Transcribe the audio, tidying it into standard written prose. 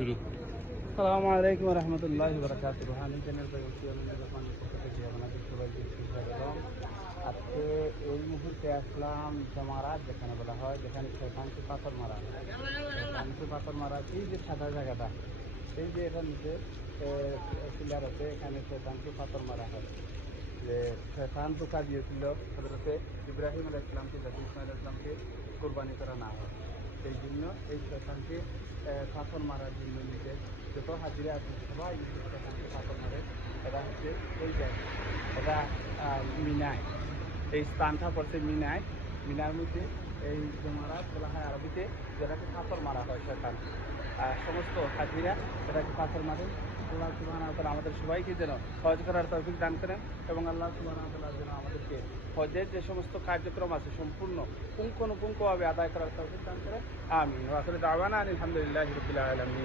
শুরু। আসসালামু আলাইকুম ওয়া রাহমাতুল্লাহি ওয়া বারাকাতুহু। রুহানি চ্যানেল রহমানের পক্ষ থেকে আপনাদের সবাইকে স্বাগতম। আজকে এই মুহূর্তে আসলাম জমারাত যেখানে বলা হয়, যেখানে শয়তানকে পাথর মারা হয়। শয়তানকে পাথর মারা, এই যে সাদা জায়গাটা, এই যে এটার নিচে পিলার আছে, এখানে শয়তানকে পাথর মারা হয়। যে শয়তান ধোঁকা দিয়েছিল হযরতে ইব্রাহিম আলাইহিস সালামকে, যাতে ইসমাঈল আলাইহিস সালামকে কোরবানি করা না হয়। সেই জন্য এই শয়তানকে পাথর মারার জন্য নিচে যত হাজিরা আছে সবাই মিলে শয়তানকে পাথর মারে। এটা হচ্ছে এই জায়গা, এটা মিনায়, এই স্থানটা পড়ছে মিনায়। মিনার মধ্যে এই জমারাত বলা হয় আরবিতে, যেটাকে পাথর মারা হয় শয়তান। সমস্ত হাজিরা এটাকে পাথর মারে। আল্লাহ সুবহানাহু ওয়া তাআলা আমাদের সবাইকে যেন হজ করার তৌফিক দান করেন, এবং আল্লাহ সুবহানাহু ওয়া তাআলা যেন আমাদেরকে হজের যে সমস্ত কার্যক্রম আছে সম্পূর্ণ পুঙ্খানুপুঙ্খভাবে আদায় করার তৌফিক দান করেন। আমিন। ওয়া আখিরু দাওয়ানা আলহামদুলিল্লাহি রাব্বিল আলামিন।